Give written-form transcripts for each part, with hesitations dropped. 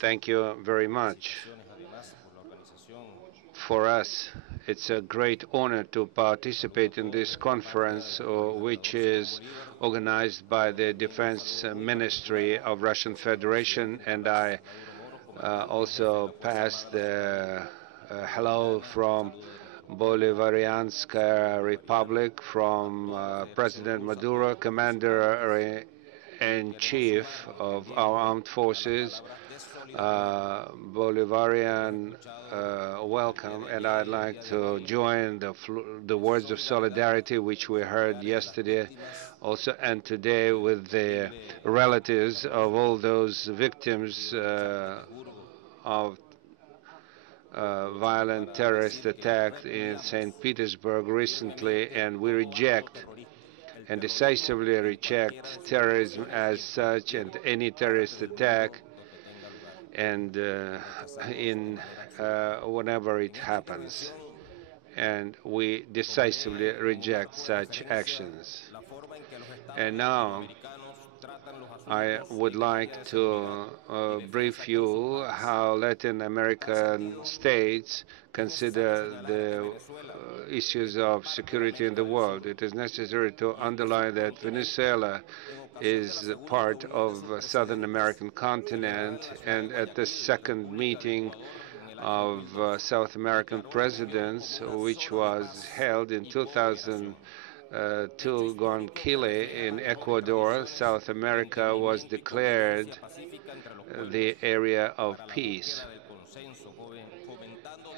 Thank you very much. For us, it's a great honor to participate in this conference, which is organized by the Defense Ministry of Russian Federation, and I also pass the hello from Bolivarianska Republic, from President Maduro, Commander-in-Chief of our armed forces, Bolivarian welcome, and I'd like to join the words of solidarity which we heard yesterday also and today with the relatives of all those victims of violent terrorist attack in St. Petersburg recently, and we reject and decisively reject terrorism as such and any terrorist attack and in whenever it happens, and we decisively reject such actions. And now I would like to brief you how Latin American states consider the issues of security in the world. It is necessary to underline that Venezuela is part of the Southern American continent, and at the second meeting of South American presidents, which was held in 2002 Guayaquil in Ecuador, South America was declared the area of peace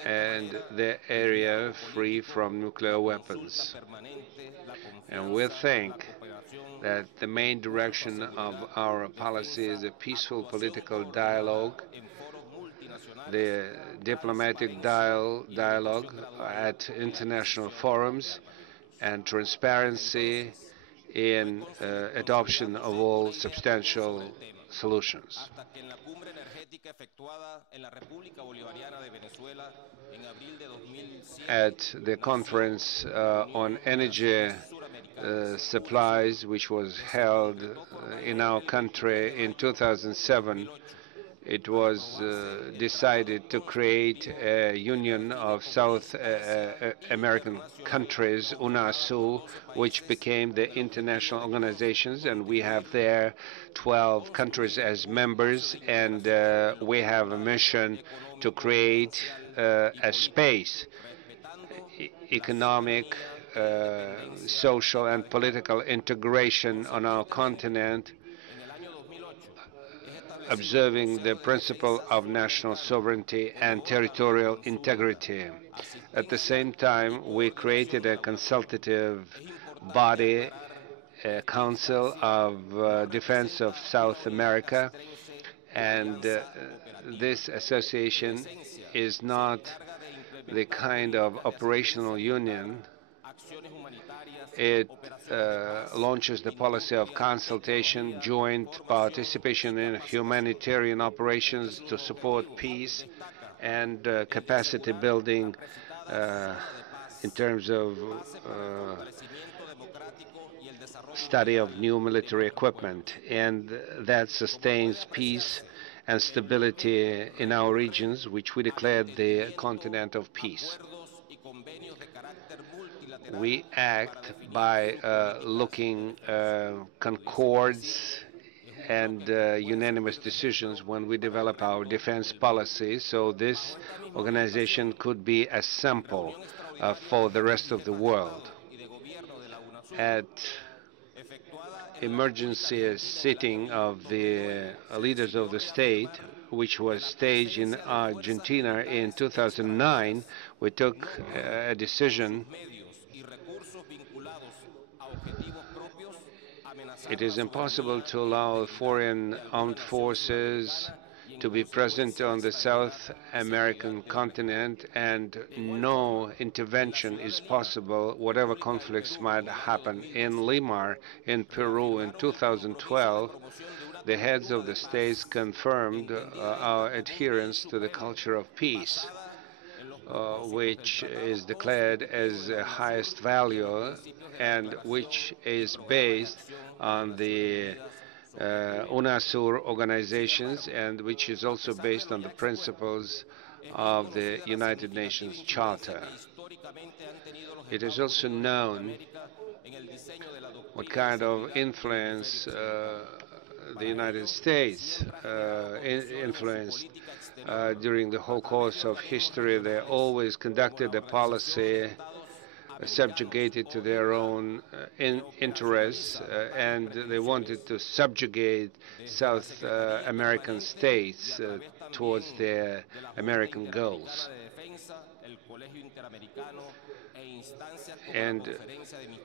and the area free from nuclear weapons. And we think that the main direction of our policy is a peaceful political dialogue, the diplomatic dialogue at international forums, and transparency in adoption of all substantial solutions. At the conference on energy supplies, which was held in our country in 2007, it was decided to create a union of South American countries, UNASU, which became the international organizations, and we have there 12 countries as members, and we have a mission to create a space, economic, social, and political integration on our continent, observing the principle of national sovereignty and territorial integrity. At the same time, we created a consultative body, a Council of Defense of South America, and this association is not the kind of operational union. It launches the policy of consultation, joint participation in humanitarian operations to support peace and capacity building in terms of study of new military equipment, and that sustains peace and stability in our regions, which we declared the continent of peace. We act by looking concords and unanimous decisions when we develop our defense policy, so this organization could be a sample for the rest of the world. At emergency sitting of the leaders of the state, which was staged in Argentina in 2009, we took a decision. It is impossible to allow foreign armed forces to be present on the South American continent, and no intervention is possible, whatever conflicts might happen. In Lima, in Peru, in 2012, the heads of the states confirmed our adherence to the culture of peace, which is declared as the highest value and which is based on the UNASUR organizations, and which is also based on the principles of the United Nations Charter. It is also known what kind of influence the United States influenced during the whole course of history. They always conducted a policy subjugated to their own interests, and they wanted to subjugate South American states towards their American goals. And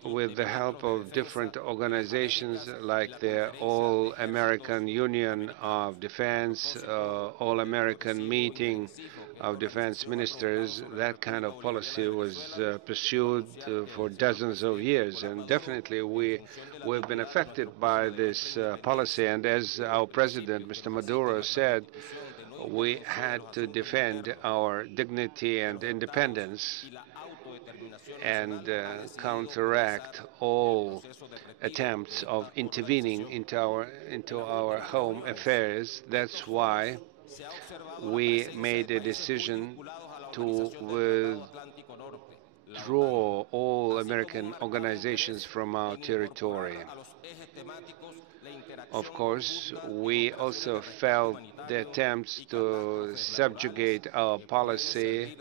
with the help of different organizations like the All-American Union of Defense, All-American Meeting of Defense Ministers, that kind of policy was pursued for dozens of years. And definitely we've been affected by this policy. And as our president, Mr. Maduro, said, we had to defend our dignity and independence and counteract all attempts of intervening into our home affairs. That's why we made a decision to withdraw all American organizations from our territory. Of course, we also felt the attempts to subjugate our policy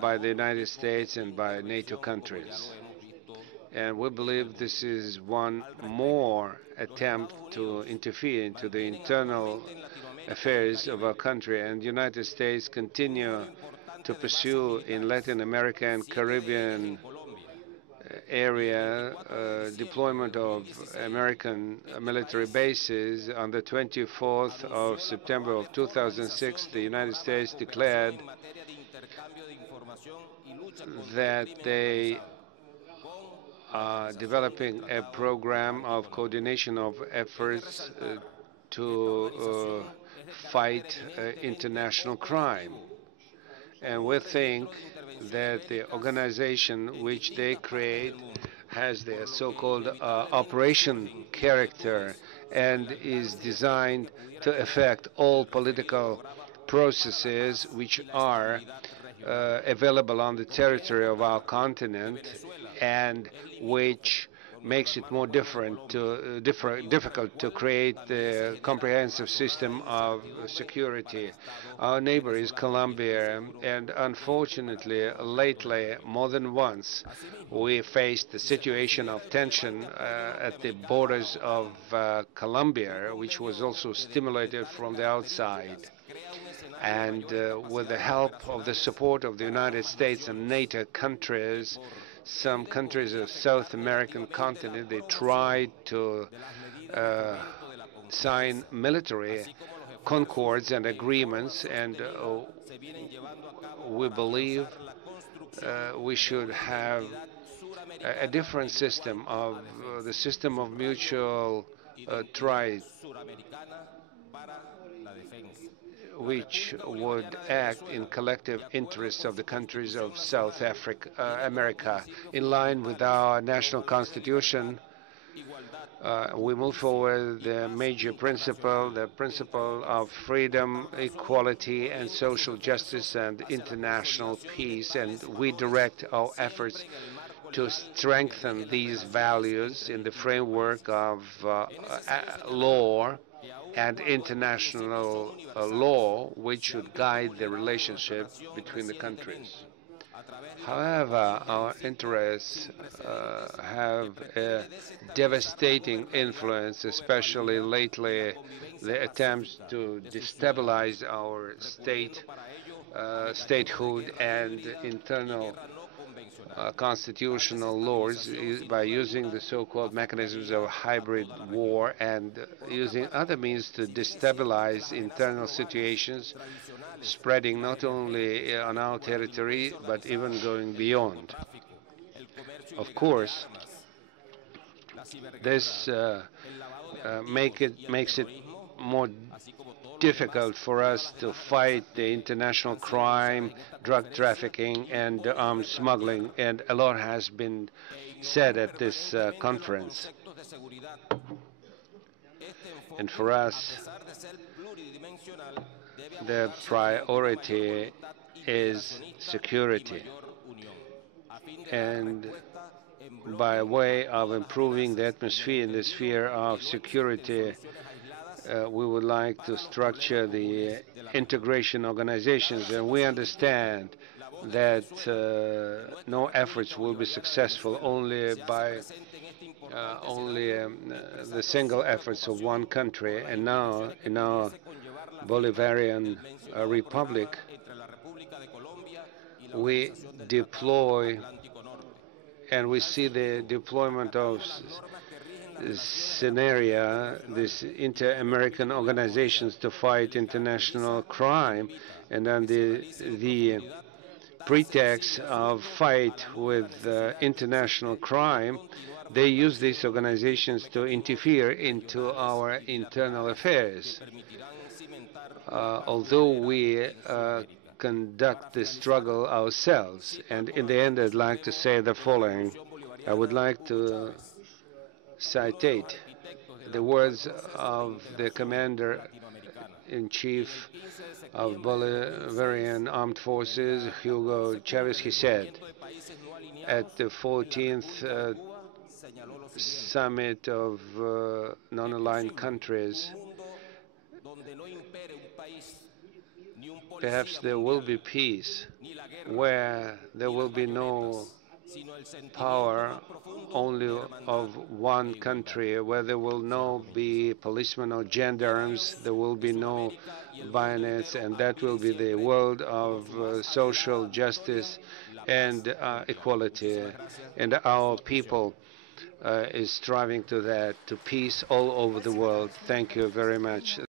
by the United States and by NATO countries. And we believe this is one more attempt to interfere into the internal affairs of our country. And the United States continue to pursue in Latin America and Caribbean area deployment of American military bases. On the 24th of September of 2006, the United States declared that they are developing a program of coordination of efforts to fight international crime. And we think that the organization which they create has their so-called operation character and is designed to affect all political processes which are available on the territory of our continent, and which makes it more difficult to create a comprehensive system of security. Our neighbor is Colombia, and unfortunately, lately, more than once, we faced the situation of tension at the borders of Colombia, which was also stimulated from the outside. And with the help of the support of the United States and NATO countries, some countries of South American continent, they tried to sign military concords and agreements, and we believe we should have a different system of the system of mutual trust, which would act in collective interests of the countries of South America. In line with our national constitution, we move forward the major principle, the principle of freedom, equality, and social justice and international peace, and we direct our efforts to strengthen these values in the framework of law and international law, which should guide the relationship between the countries. However, our interests have a devastating influence, especially lately the attempts to destabilize our statehood and internal constitutional laws by using the so-called mechanisms of hybrid war and using other means to destabilize internal situations, spreading not only on our territory but even going beyond. Of course, this makes it more difficult for us to fight the international crime, drug trafficking, and arms smuggling, and a lot has been said at this conference. And for us, the priority is security. And by way of improving the atmosphere in the sphere of security, we would like to structure the integration organizations, and we understand that no efforts will be successful only by the single efforts of one country. And now, in our Bolivarian Republic, we deploy and we see the deployment of scenario, these inter-American organizations to fight international crime, and then the pretext of fight with international crime, they use these organizations to interfere into our internal affairs. Although we conduct this struggle ourselves, and in the end I'd like to say the following. I would like to citate the words of the Commander-in-Chief of Bolivarian Armed Forces, Hugo Chavez. He said at the 14th Summit of Non-Aligned Countries, perhaps there will be peace where there will be no power only of one country, where there will no be policemen or gendarmes, there will be no bayonets, and that will be the world of social justice and equality. And our people is striving to that, to peace all over the world. Thank you very much.